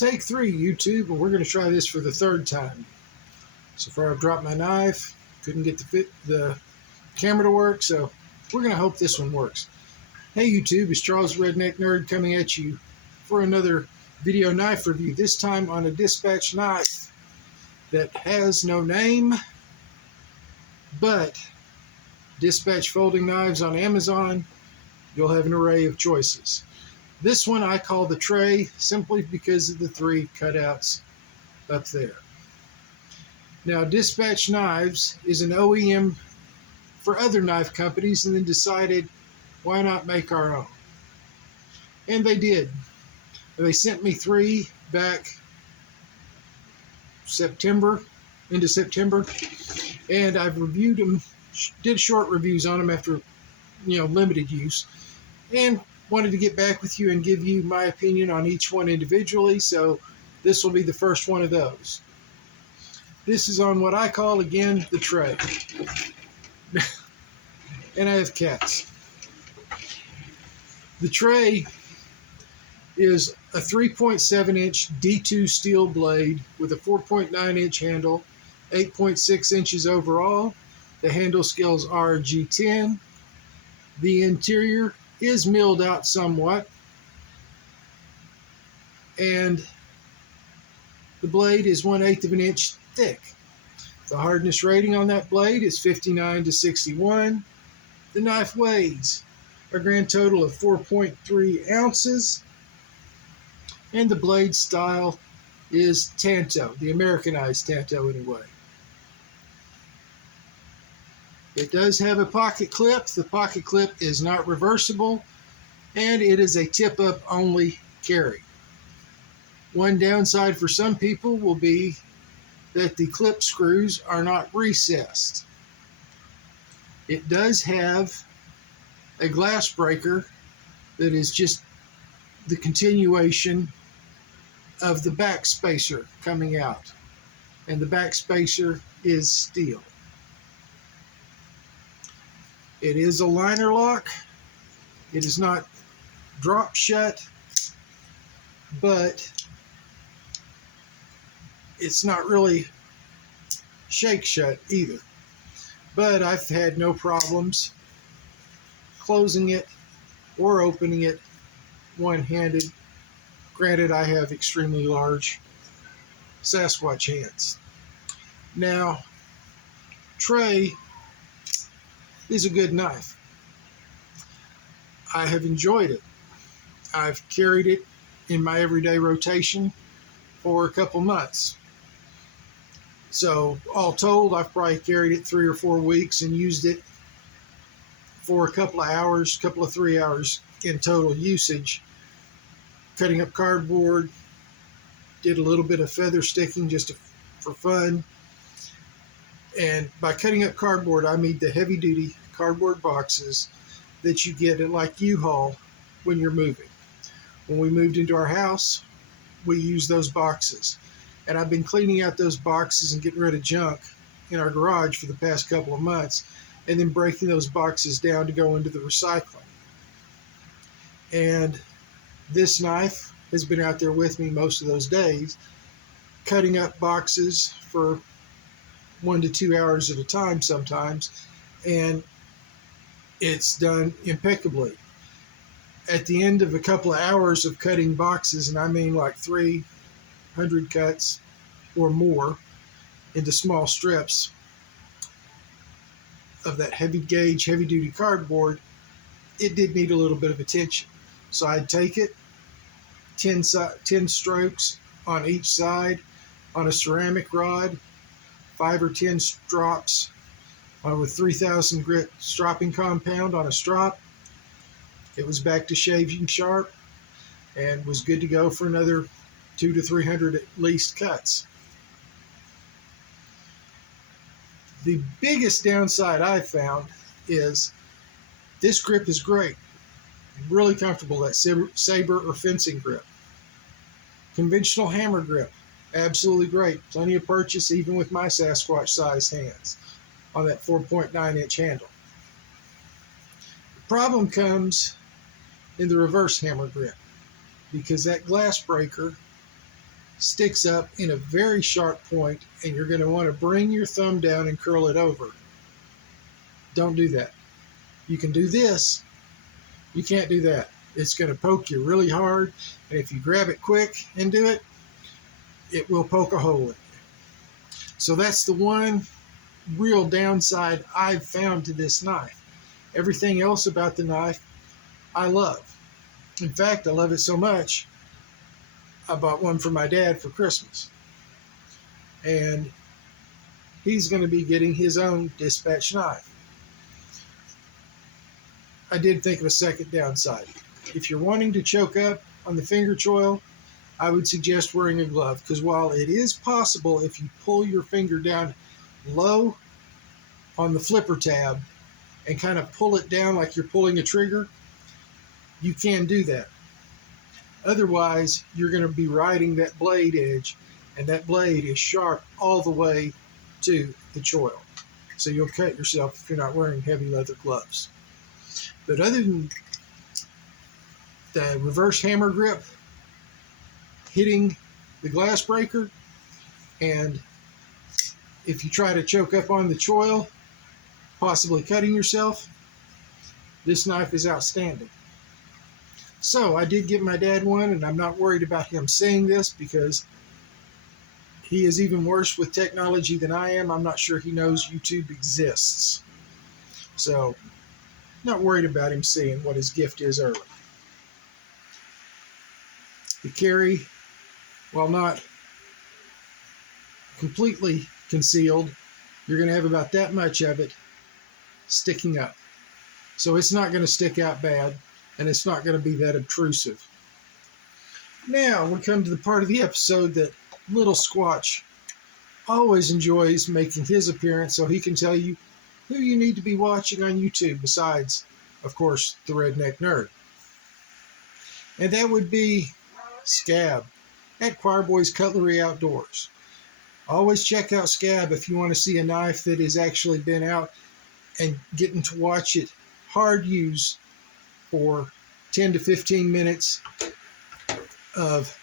Take 3, YouTube, and we're going to try this for the 3rd time. So far I've dropped my knife, couldn't get the camera to work, so we're going to hope this one works. Hey YouTube, it's Charles Redneck Nerd coming at you for another video knife review, this time on a dispatch knife that has no name, but dispatch folding knives on Amazon, you'll have an array of choices. This one I call the Trey simply because of the 3 cutouts up there. Now, Dispatch Knives is an OEM for other knife companies and then decided, why not make our own? And they did. They sent me 3 back into September, and I've reviewed them, did short reviews on them after, limited use, and wanted to get back with you and give you my opinion on each one individually, so this will be the first one of those. This is on what I call, again, the Trey. And I have cats. The Trey is a 3.7-inch D2 steel blade with a 4.9-inch handle, 8.6 inches overall. The handle scales are G10. The interior is milled out somewhat, and the blade is 1/8 of an inch thick. The hardness rating on that blade is 59 to 61. The knife weighs a grand total of 4.3 ounces, and the blade style is Tanto, the Americanized Tanto anyway. It does have a pocket clip. The pocket clip is not reversible, and it is a tip-up only carry. One downside for some people will be that the clip screws are not recessed. It does have a glass breaker that is just the continuation of the back spacer coming out, and the back spacer is steel. It is a liner lock. It is not drop shut, but it's not really shake shut either. But I've had no problems closing it or opening it one-handed. Granted, I have extremely large Sasquatch hands. Now, Trey is a good knife. I have enjoyed it. I've carried it in my everyday rotation for a couple months. So all told, I've probably carried it 3 or 4 weeks and used it for a couple of 3 hours in total usage. Cutting up cardboard, did a little bit of feather sticking just for fun. And by cutting up cardboard, I mean the heavy-duty cardboard boxes that you get at like U-Haul when you're moving. When we moved into our house, we used those boxes. And I've been cleaning out those boxes and getting rid of junk in our garage for the past couple of months, and then breaking those boxes down to go into the recycling. And this knife has been out there with me most of those days, cutting up boxes for 1 to 2 hours at a time sometimes, and it's done impeccably. At the end of a couple of hours of cutting boxes, and I mean like 300 cuts or more into small strips of that heavy gauge, heavy duty cardboard, it did need a little bit of attention. So I'd take it, 10 strokes on each side on a ceramic rod, 5 or 10 strops with 3,000 grit stropping compound on a strop. It was back to shaving sharp and was good to go for another 200 to 300 at least cuts. The biggest downside I've found is this grip is great, really comfortable, that saber or fencing grip. Conventional hammer grip, absolutely great, plenty of purchase even with my Sasquatch sized hands on that 4.9-inch handle. The problem comes in the reverse hammer grip, because that glass breaker sticks up in a very sharp point, and you're going to want to bring your thumb down and curl it over. Don't do that. You can do this. You can't do that. It's going to poke you really hard, and if you grab it quick and do it, it will poke a hole in you. So that's the one real downside I've found to this knife. Everything else about the knife I love. In fact, I love it so much, I bought one for my dad for Christmas. And he's going to be getting his own dispatch knife. I did think of a second downside. If you're wanting to choke up on the finger choil, I would suggest wearing a glove, because while it is possible if you pull your finger down low on the flipper tab and kind of pull it down like you're pulling a trigger, you can do that. Otherwise, you're going to be riding that blade edge, and that blade is sharp all the way to the choil. So you'll cut yourself if you're not wearing heavy leather gloves. But other than the reverse hammer grip, hitting the glass breaker, and if you try to choke up on the choil, possibly cutting yourself, this knife is outstanding. So I did get my dad one, and I'm not worried about him seeing this because he is even worse with technology than I am. I'm not sure he knows YouTube exists. So not worried about him seeing what his gift is early. The carry, while not completely concealed, you're going to have about that much of it sticking up. So it's not going to stick out bad, and it's not going to be that obtrusive. Now we come to the part of the episode that Little Squatch always enjoys making his appearance, so he can tell you who you need to be watching on YouTube besides, of course, the Redneck Nerd. And that would be Scab at Choir Boys Cutlery Outdoors. Always check out Scab if you want to see a knife that has actually been out and getting to watch it hard use for 10 to 15 minutes of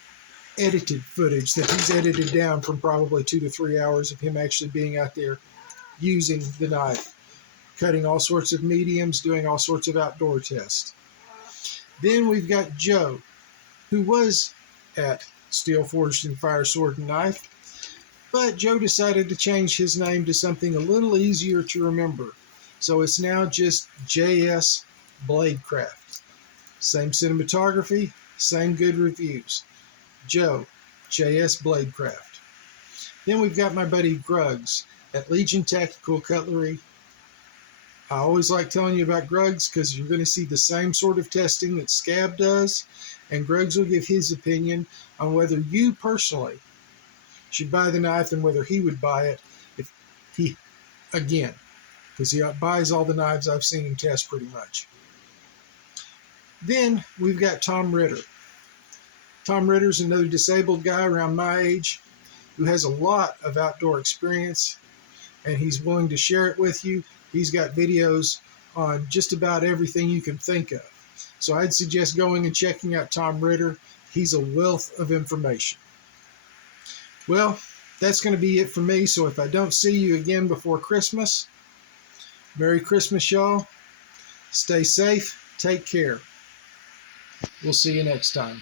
edited footage that he's edited down from probably 2 to 3 hours of him actually being out there using the knife, cutting all sorts of mediums, doing all sorts of outdoor tests. Then we've got Joe, who was at Steel Forged and Fire Sword and Knife, but Joe decided to change his name to something a little easier to remember. So it's now just JS Bladecraft. Same cinematography, same good reviews. Joe, JS Bladecraft. Then we've got my buddy Gruggs at Legion Tactical Cutlery. I always like telling you about Gruggs because you're going to see the same sort of testing that Scab does, and Gruggs will give his opinion on whether you personally should buy the knife and whether he would buy it if he, again, because he buys all the knives I've seen him test pretty much. Then we've got Tom Ritter. Tom Ritter's another disabled guy around my age who has a lot of outdoor experience, and he's willing to share it with you. He's got videos on just about everything you can think of. So I'd suggest going and checking out Tom Ritter. He's a wealth of information. Well, that's going to be it for me. So if I don't see you again before Christmas, Merry Christmas, y'all. Stay safe. Take care. We'll see you next time.